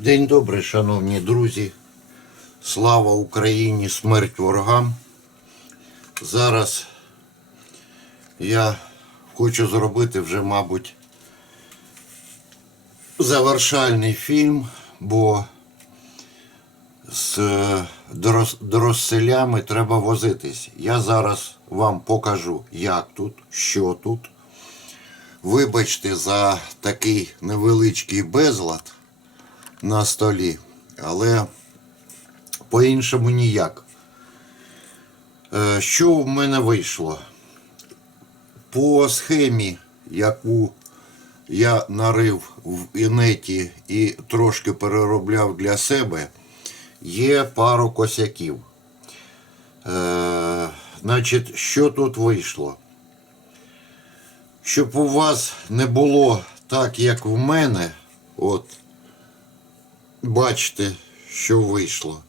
День добрий, шановні друзі. Слава Україні, смерть ворогам. Зараз я хочу зробити вже, мабуть, завершальний фільм, бо з дороселями треба возитись. Я зараз вам покажу, як тут, що тут. Вибачте за такий невеличкий безлад на столі, але по-іншому ніяк. Е, Що в мене вийшло? По схемі, яку я нарив в інеті і трошки переробляв для себе, є пару косяків. Е, значить, що тут вийшло? Щоб у вас не було так, як в мене, от, бачите, що вийшло.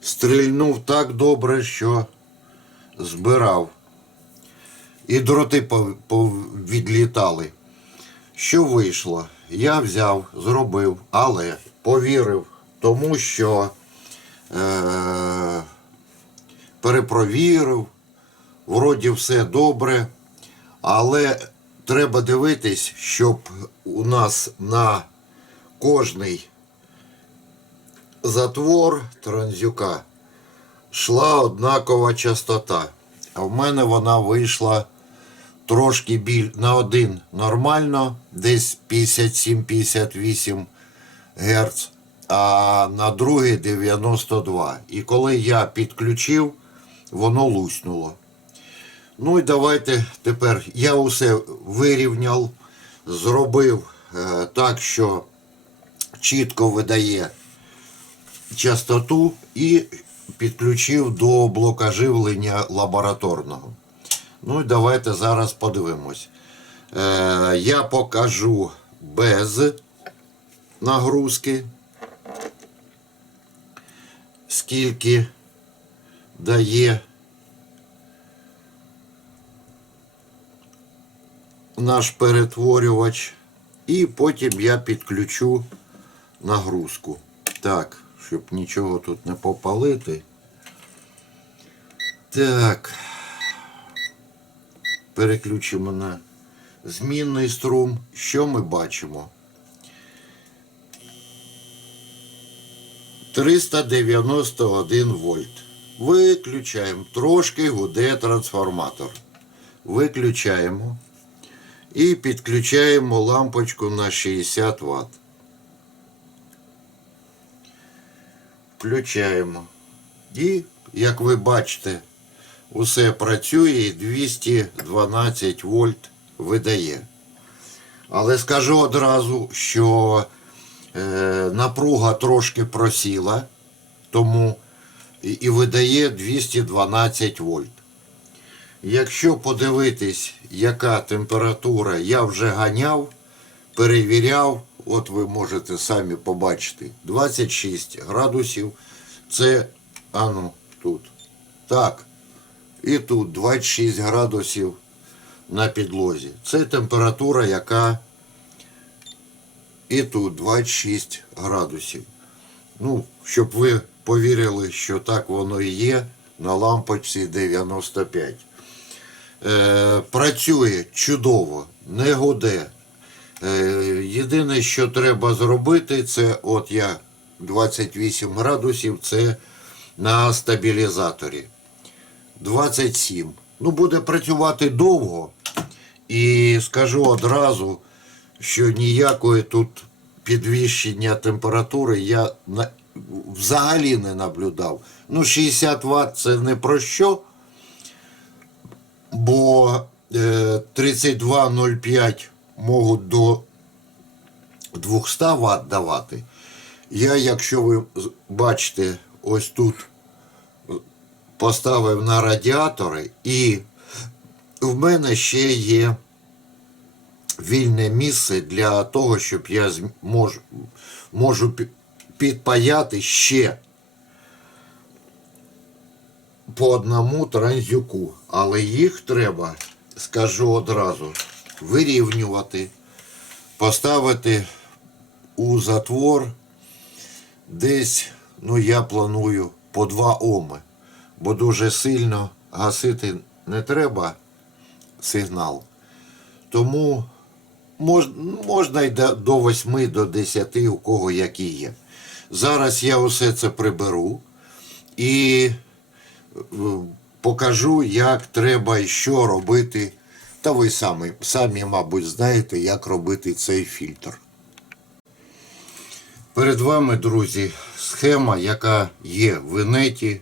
Стрільнув так добре, що збирав. І дроти відлітали. Що вийшло? Я взяв, зробив, але повірив тому, що е- перепровірив, вроді все добре, але треба дивитись, щоб у нас на кожний затвор транзюка йшла однакова частота. А в мене вона вийшла трошки біль на один нормально, десь 57-58 Гц, а на другий 92. І коли я підключив, воно луснуло. Ну і давайте тепер я усе вирівняв, зробив е, так, що чітко видає частоту і підключив до блока живлення лабораторного. Ну і давайте зараз подивимось. Е, я покажу без нагрузки, скільки дає наш перетворювач. І потім я підключу нагрузку. Так, щоб нічого тут не попалити. Так. Переключимо на змінний струм. Що ми бачимо? 391 вольт. Виключаємо. Трошки гуде трансформатор. Виключаємо. І підключаємо лампочку на 60 Вт. Включаємо. І, як ви бачите, усе працює і 212 вольт видає. Але скажу одразу, що е, напруга трошки просіла, тому і, і видає 212 вольт. Якщо подивитись, яка температура, я вже ганяв, перевіряв, от ви можете самі побачити, 26 градусів. Це, ану, тут. Так. І тут 26 градусів на підлозі. Це температура, яка і тут 26 градусів. Ну, щоб ви повірили, що так воно і є, на лампочці 95. Е, працює чудово, не гуде. Е, єдине, що треба зробити, це от я 28 градусів, це на стабілізаторі. 27. Ну, буде працювати довго. І скажу одразу, що ніякої тут підвищення температури я взагалі не наблюдав. Ну, 60 Вт це не про що, бо е, 32,05 можуть до 200 Вт давати. Я, якщо ви бачите, ось тут поставив на радіатори, і в мене ще є вільне місце для того, щоб я можу, можу підпаяти ще по одному транзюку. Але їх треба, скажу одразу, вирівнювати, поставити у затвор десь, ну я планую по 2 оми, бо дуже сильно гасити не треба сигнал. Тому мож, можна й до- до 8, до 10, у кого які є. Зараз я усе це приберу і е, покажу, як треба і що робити. Та ви самі, самі, мабуть, знаєте, як робити цей фільтр. Перед вами, друзі, схема, яка є в інеті,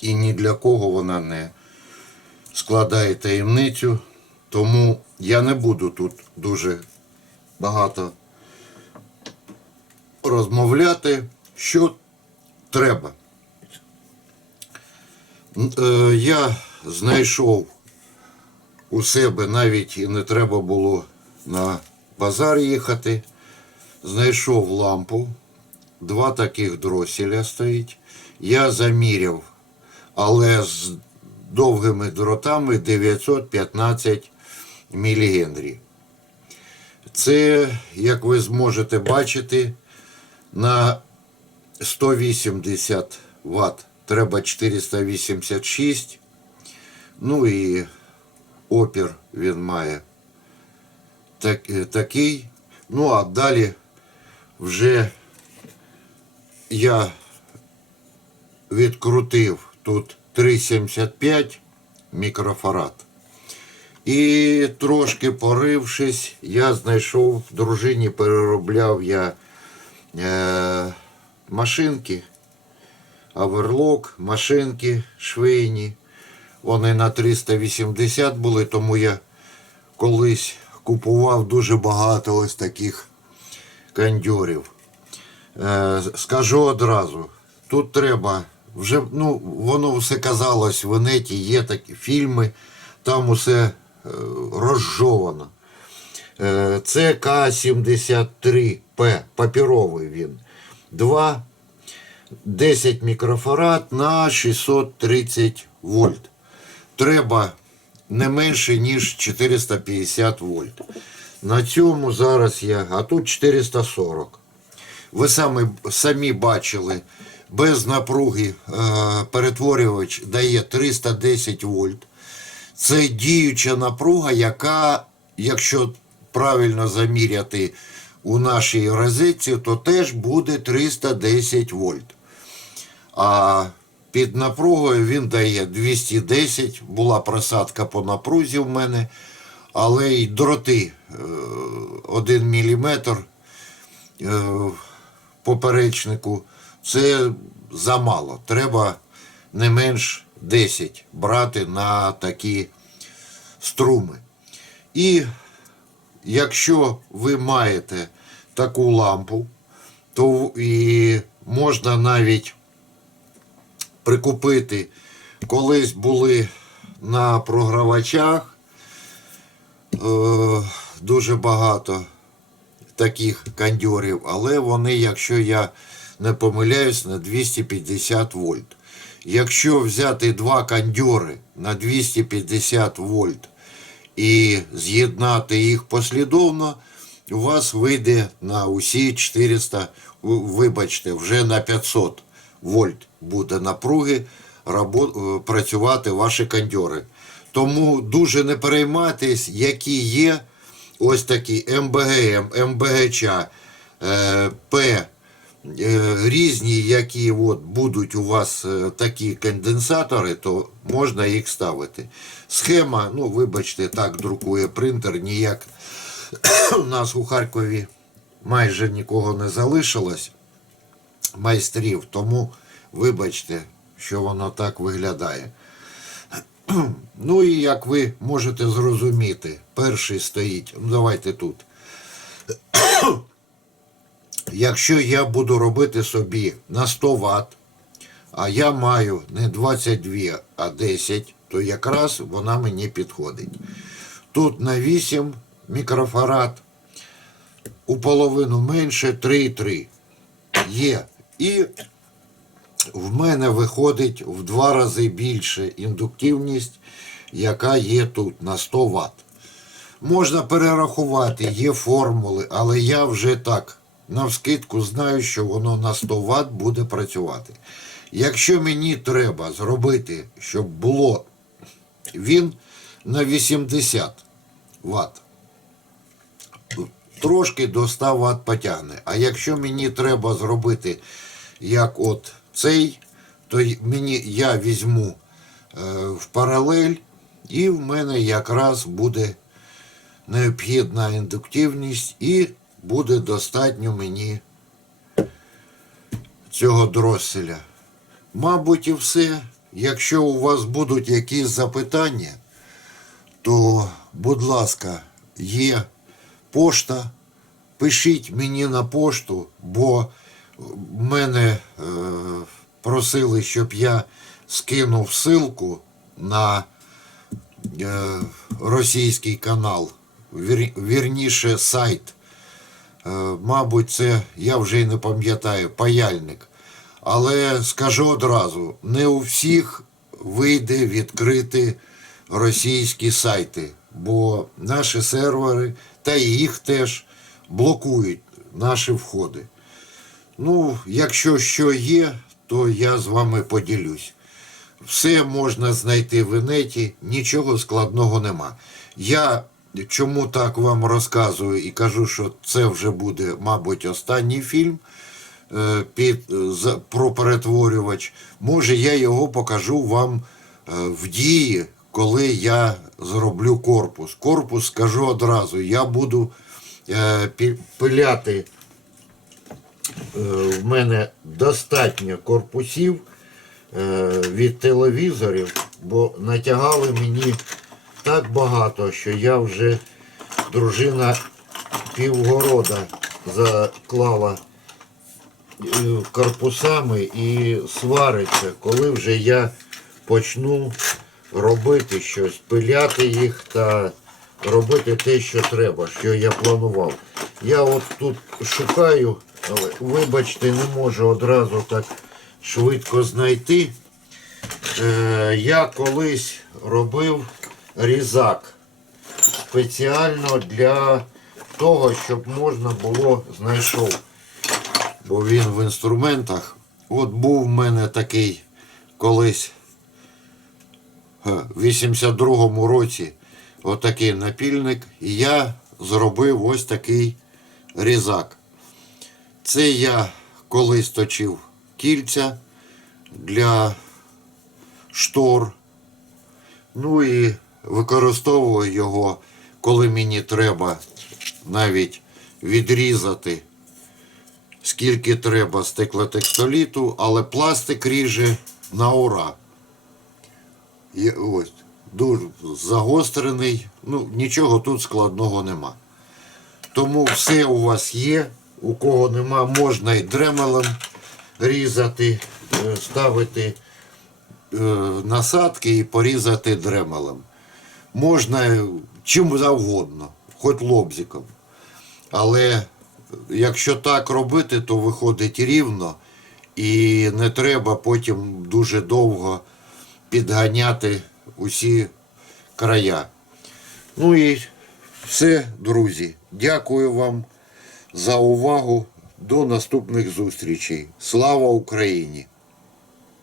і ні для кого вона не складає таємницю. Тому я не буду тут дуже багато розмовляти, що треба. Е, Я знайшов у себе навіть і не треба було на базар їхати. Знайшов лампу, два таких дроселя стоїть. Я заміряв, але з довгими дротами 915 мілігенрі. Це, як ви зможете бачити, на 180 Вт треба 486. Ну і опір він має так, е, такий. Ну а далі вже я відкрутив тут 3,75 мікрофарад. І трошки порившись, я знайшов, дружині переробляв я е, машинки, аверлок, машинки швейні. Вони на 380 були, тому я колись купував дуже багато ось таких кондьорів. Е, скажу одразу, тут треба вже, ну, воно все казалось в інеті, є такі фільми, там усе е, розжовано. Це К-73П, папіровий він. 2, 10 мікрофарад на 630 вольт. Треба не менше, ніж 450 вольт. На цьому зараз я, а тут 440. Ви самі, самі бачили, без напруги е, перетворювач дає 310 вольт. Це діюча напруга, яка, якщо правильно заміряти у нашій розетці, то теж буде 310 вольт. А під напругою він дає 210, була просадка по напрузі в мене, але й дроти 1 мм поперечнику це замало. Треба не менш 10 брати на такі струми. І якщо ви маєте таку лампу, то і можна навіть прикупити. Колись були на програвачах е, дуже багато таких кондьорів, але вони, якщо я не помиляюсь, на 250 вольт. Якщо взяти два кондьори на 250 вольт і з'єднати їх послідовно, у вас вийде на усі 400, вибачте, вже на 500 вольт буде напруги е, працювати ваші кондьори. Тому дуже не переймайтесь, які є ось такі МБГМ, МБГЧ, П, різні, які от будуть у вас е, такі конденсатори, то можна їх ставити. Схема, ну вибачте, так друкує принтер, ніяк у нас у Харкові майже нікого не залишилось майстрів, тому вибачте, що воно так виглядає. Ну і як ви можете зрозуміти, перший стоїть, ну давайте тут. Якщо я буду робити собі на 100 Вт, а я маю не 22, а 10, то якраз вона мені підходить. Тут на 8 мікрофарад, у половину менше 3,3 є. І в мене виходить в два рази більше індуктивність, яка є тут на 100 Вт. Можна перерахувати, є формули, але я вже так навскидку знаю, що воно на 100 Вт буде працювати. Якщо мені треба зробити, щоб було він на 80 Вт, трошки до 100 Вт потягне. А якщо мені треба зробити як от цей, то мені я візьму е, в паралель, і в мене якраз буде необхідна індуктивність і буде достатньо мені цього дроселя. Мабуть, і все. Якщо у вас будуть якісь запитання, то, будь ласка, є пошта. Пишіть мені на пошту, бо мене е, просили, щоб я скинув ссылку на е, російський канал, вір, вірніше сайт. Е, мабуть, це я вже й не пам'ятаю, паяльник. Але скажу одразу, не у всіх вийде відкрити російські сайти, бо наші сервери та їх теж блокують наші входи. Ну, якщо що є, то я з вами поділюсь. Все можна знайти в інеті, нічого складного нема. Я чому так вам розказую і кажу, що це вже буде, мабуть, останній фільм е, під, е, про перетворювач. Може, я його покажу вам е, в дії, коли я зроблю корпус. Корпус скажу одразу, я буду пиляти. Е, в мене достатньо корпусів е, від телевізорів, бо натягали мені так багато, що я вже дружина півгорода заклала е, корпусами і свариться, коли вже я почну робити щось, пиляти їх та робити те, що треба, що я планував. Я от тут шукаю, вибачте, не можу одразу так швидко знайти. Е, я колись робив різак спеціально для того, щоб можна було знайшов. Бо він в інструментах. От був в мене такий колись е, в 82-му році отакий напільник. І я зробив ось такий різак. Це я колись точив кільця для штор. Ну і використовую його, коли мені треба навіть відрізати, скільки треба стеклотекстоліту, але пластик ріже на ура. Є, ось, дуже загострений, ну нічого тут складного нема. Тому все у вас є. У кого нема, можна і дремелем різати, е, ставити е, насадки і порізати дремелем. Можна чим завгодно, хоч лобзиком. Але якщо так робити, то виходить рівно і не треба потім дуже довго підганяти усі края. Ну і все, друзі. Дякую вам за увагу. До наступних зустрічей. Слава Україні!